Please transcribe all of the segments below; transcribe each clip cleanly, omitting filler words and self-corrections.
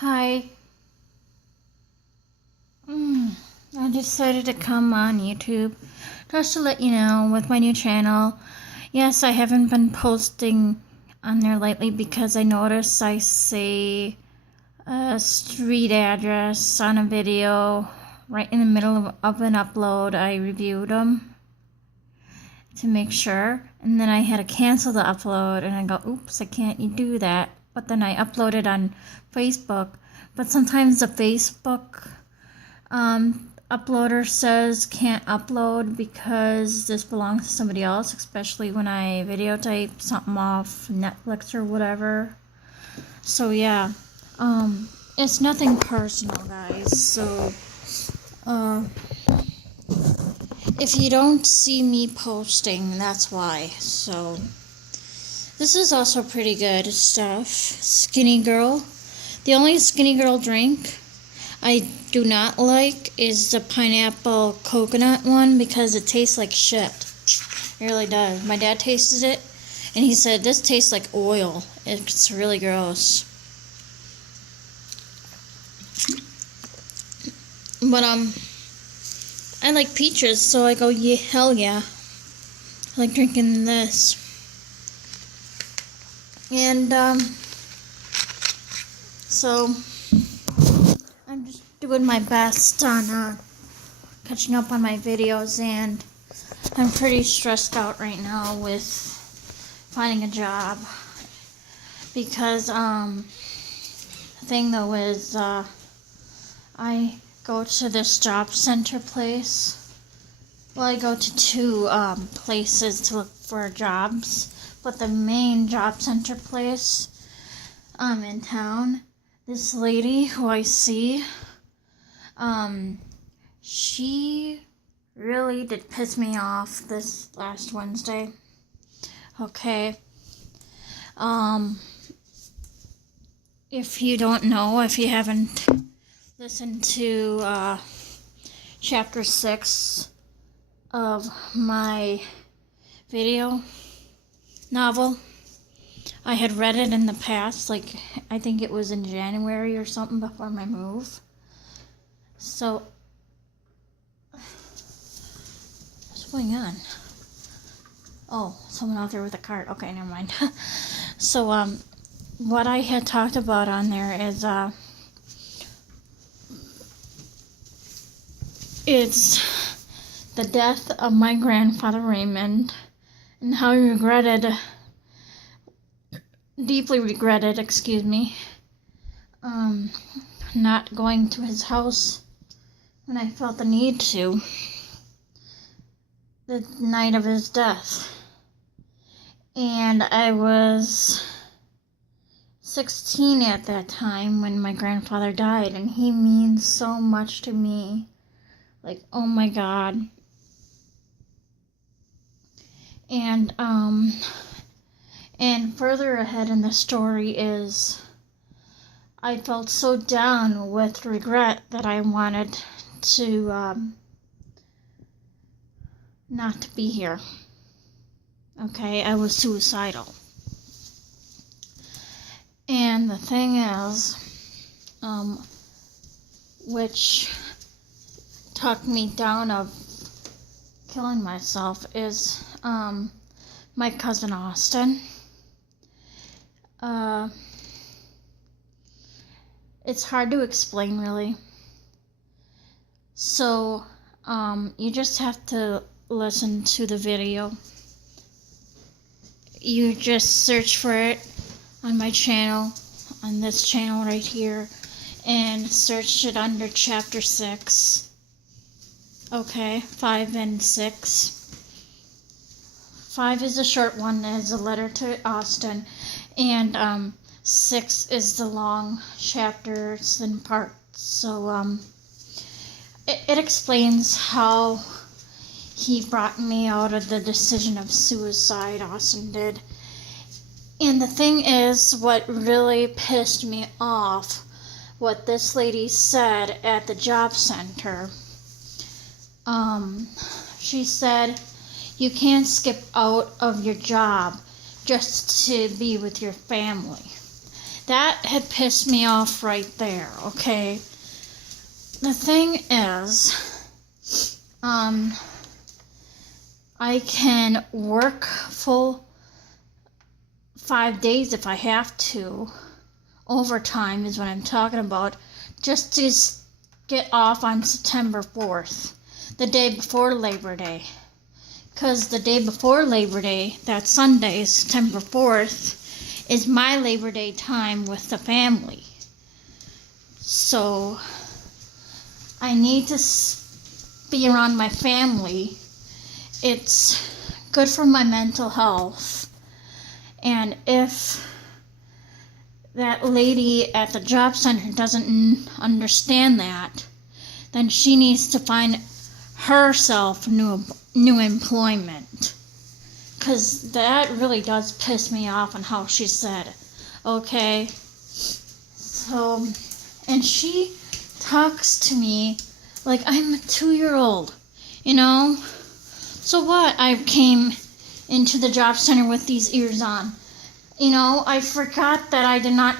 Hi. I decided to come on YouTube just to let you know with my new channel. Yes, I haven't been posting on there lately because I noticed I say a street address on a video right in the middle of an upload. I reviewed them to make sure, and then I had to cancel the upload, and I go, oops, I can't do that. But then I uploaded on Facebook, but sometimes the Facebook uploader says can't upload because this belongs to somebody else, especially when I videotape something off Netflix or whatever. So yeah, it's nothing personal, guys. So if you don't see me posting, that's why. So this is also pretty good stuff. Skinny Girl. The only Skinny Girl drink I do not like is the pineapple coconut one because it tastes like shit. It really does. My dad tasted it and he said this tastes like oil. It's really gross. But I like peaches, so I go, yeah, hell yeah. I like drinking this. And so I'm just doing my best on catching up on my videos, and I'm pretty stressed out right now with finding a job because the thing though is I go to this job center place. Well, I go to two places to look for jobs, but the main job center place in town, this lady who I see, she really did piss me off this last Wednesday. Okay. If you don't know, if you haven't listened to chapter 6 of my video novel, I had read it in the past, like I think it was in January or something before my move. So what's going on? Oh, someone out there with a cart. Okay, never mind. So what I had talked about on there is it's the death of my grandfather Raymond and how he deeply regretted, not going to his house when I felt the need to, the night of his death. And I was 16 at that time when my grandfather died, and he means so much to me. Like, oh my God. And further ahead in the story is I felt so down with regret that I wanted to not to be here. Okay, I was suicidal. And the thing is, which talked me down of killing myself is my cousin Austin. It's hard to explain, really. So you just have to listen to the video. You just search for it on my channel, on this channel right here, and search it under chapter 6. Okay, 5 and 6. 5 is a short one, as a letter to Austin, and 6 is the long chapters and parts. So it explains how he brought me out of the decision of suicide, Austin did. And the thing is, what really pissed me off, what this lady said at the job center. She said, you can't skip out of your job just to be with your family. that had pissed me off right there, okay? The thing is, I can work full 5 days if I have to. Overtime is what I'm talking about. Just to get off on September 4th, the day before Labor Day. Because the day before Labor Day, that Sunday, September 4th, is my Labor Day time with the family. So I need to be around my family. It's good for my mental health. And if that lady at the job center doesn't understand that, then she needs to find herself new employment. Because that really does piss me off on how she said, okay? So, and she talks to me like I'm a 2-year-old, you know? So what? I came into the job center with these ears on. You know, I forgot that I did not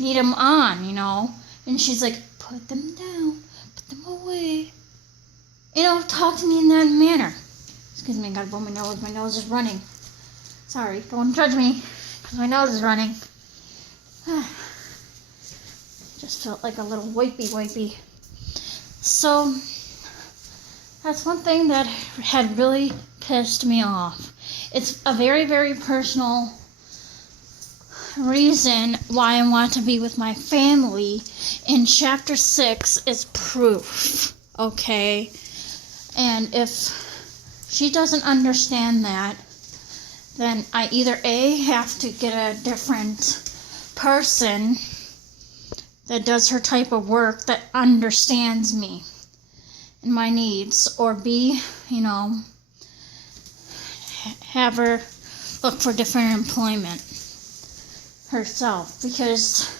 need them on, you know? And she's like, put them down, put them away. You know, talk to me in that manner. Excuse me, I gotta blow my nose. My nose is running. Sorry, don't judge me, because my nose is running. Just felt like a little wipey. So, that's one thing that had really pissed me off. It's a very, very personal reason why I want to be with my family. In chapter 6 is proof, okay? And if she doesn't understand that, then I either A, have to get a different person that does her type of work that understands me and my needs, or B, you know, have her look for different employment herself, because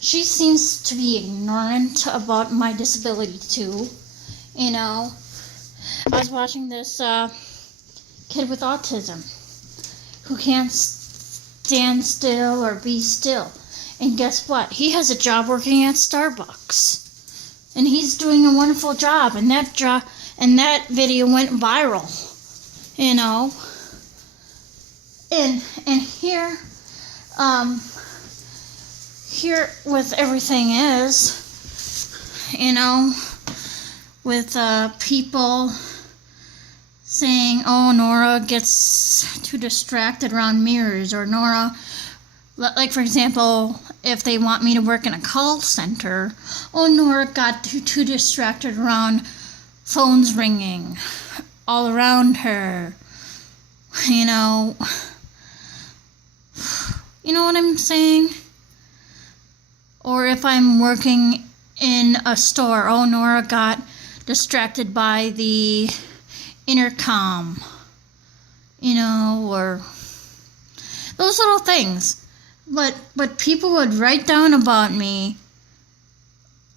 she seems to be ignorant about my disability too, you know. I was watching this kid with autism who can't stand still or be still. And guess what? He has a job working at Starbucks. And he's doing a wonderful job. And that video went viral. You know. And here with everything is, you know, with people saying, oh, Nora gets too distracted around mirrors, or Nora, like for example, if they want me to work in a call center, oh, Nora got too distracted around phones ringing all around her, you know what I'm saying? Or if I'm working in a store, oh, Nora got distracted by the intercom, you know, or those little things. But people would write down about me,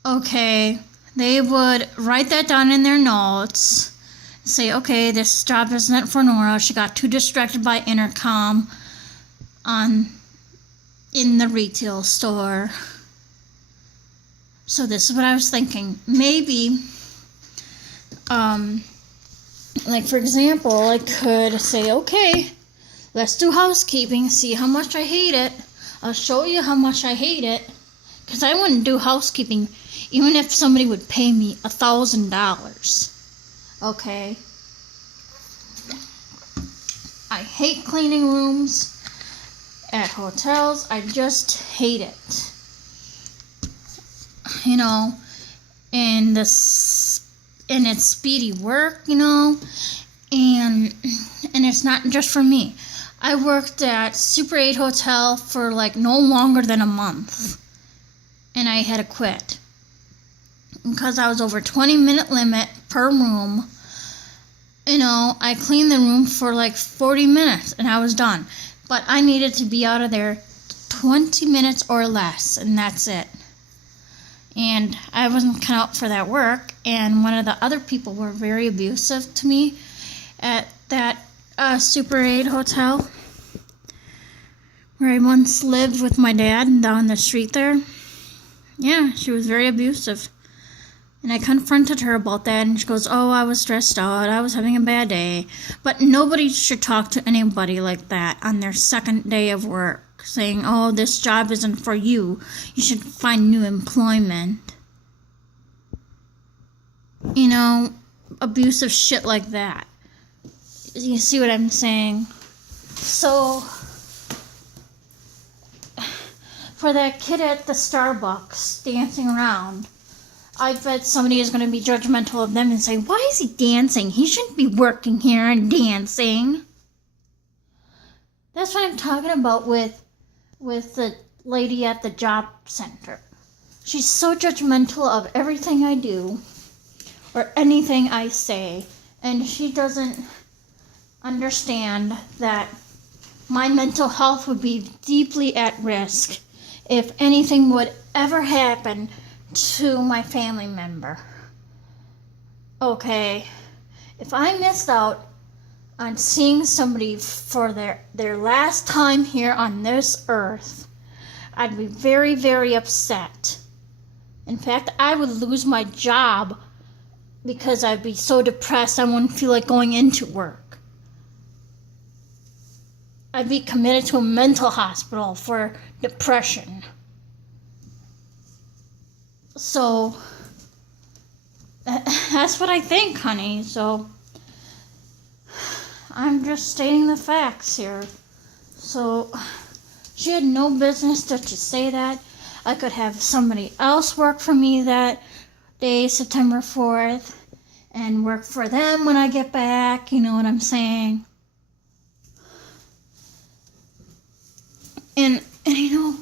okay, they would write that down in their notes, say, okay, this job isn't for Nora, she got too distracted by intercom in the retail store. So this is what I was thinking. Maybe, like for example, I could say, okay, let's do housekeeping, see how much I hate it. I'll show you how much I hate it. Because I wouldn't do housekeeping even if somebody would pay me $1,000. Okay? I hate cleaning rooms at hotels. I just hate it. You know, and it's speedy work, you know, and it's not just for me. I worked at Super 8 Hotel for like no longer than a month, and I had to quit because I was over 20-minute limit per room. You know, I cleaned the room for like 40 minutes and I was done, but I needed to be out of there 20 minutes or less, and that's it. And I wasn't cut out for that work, and one of the other people were very abusive to me at that Super 8 Hotel, where I once lived with my dad down the street there. Yeah, she was very abusive. And I confronted her about that, and she goes, oh, I was stressed out, I was having a bad day. But nobody should talk to anybody like that on their second day of work, saying, oh, this job isn't for you, you should find new employment. You know, abusive shit like that. You see what I'm saying? So, for that kid at the Starbucks dancing around, I bet somebody is going to be judgmental of them and say, why is he dancing? He shouldn't be working here and dancing. That's what I'm talking about with the lady at the job center. She's so judgmental of everything I do or anything I say, and she doesn't understand that my mental health would be deeply at risk if anything would ever happen to my family member. Okay, if I missed out on seeing somebody for their last time here on this earth, I'd be very, very upset. In fact, I would lose my job because I'd be so depressed I wouldn't feel like going into work. I'd be committed to a mental hospital for depression. So, that's what I think, honey. So, I'm just stating the facts here. So, she had no business to say that. I could have somebody else work for me that day, September 4th, and work for them when I get back. You know what I'm saying? And you know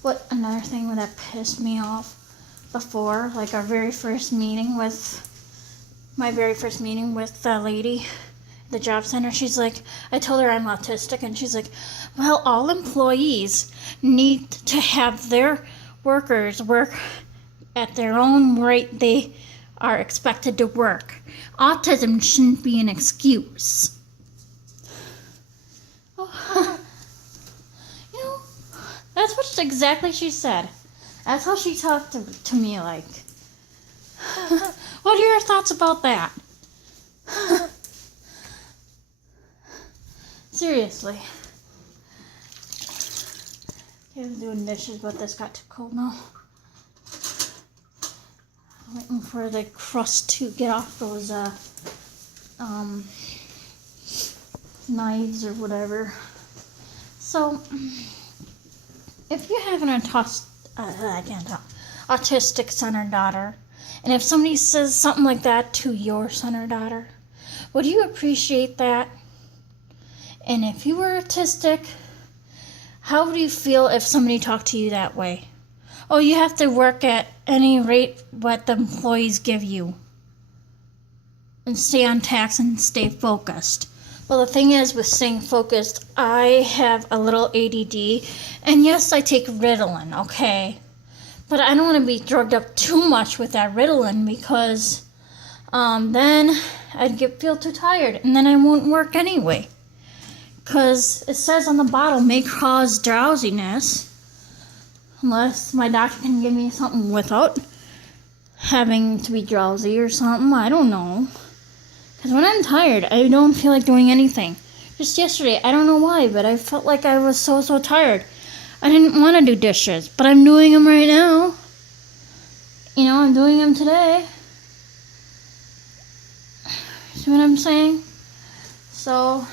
what? Another thing that pissed me off before, like my very first meeting with the lady at the job center, she's like, I told her I'm autistic, and she's like, well, all employees need to have their workers work at their own rate they are expected to work. Autism shouldn't be an excuse. Oh, you know, that's what exactly she said. That's how she talked to me, like. What are your thoughts about that? Seriously. I was doing dishes, but this got too cold now. I'm waiting for the crust to get off those knives or whatever. So, if you have an autistic son or daughter, and if somebody says something like that to your son or daughter, would you appreciate that? And if you were autistic, how would you feel if somebody talked to you that way? Oh, you have to work at any rate what the employees give you, and stay on task and stay focused. Well, the thing is with staying focused, I have a little ADD, and yes, I take Ritalin, okay? But I don't want to be drugged up too much with that Ritalin, because then I'd feel too tired, and then I won't work anyway. Because it says on the bottle, may cause drowsiness, unless my doctor can give me something without having to be drowsy or something. I don't know. Because when I'm tired, I don't feel like doing anything. Just yesterday, I don't know why, but I felt like I was so tired. I didn't want to do dishes, but I'm doing them right now. You know, I'm doing them today. See what I'm saying? So,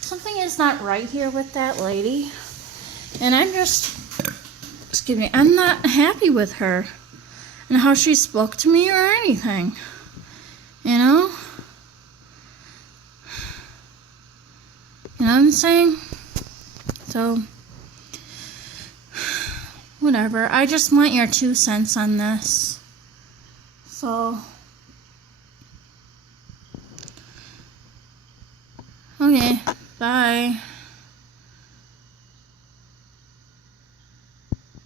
something is not right here with that lady. And I'm not happy with her and how she spoke to me or anything. You know? You know what I'm saying? So, whatever. I just want your 2 cents on this. So, okay. Bye.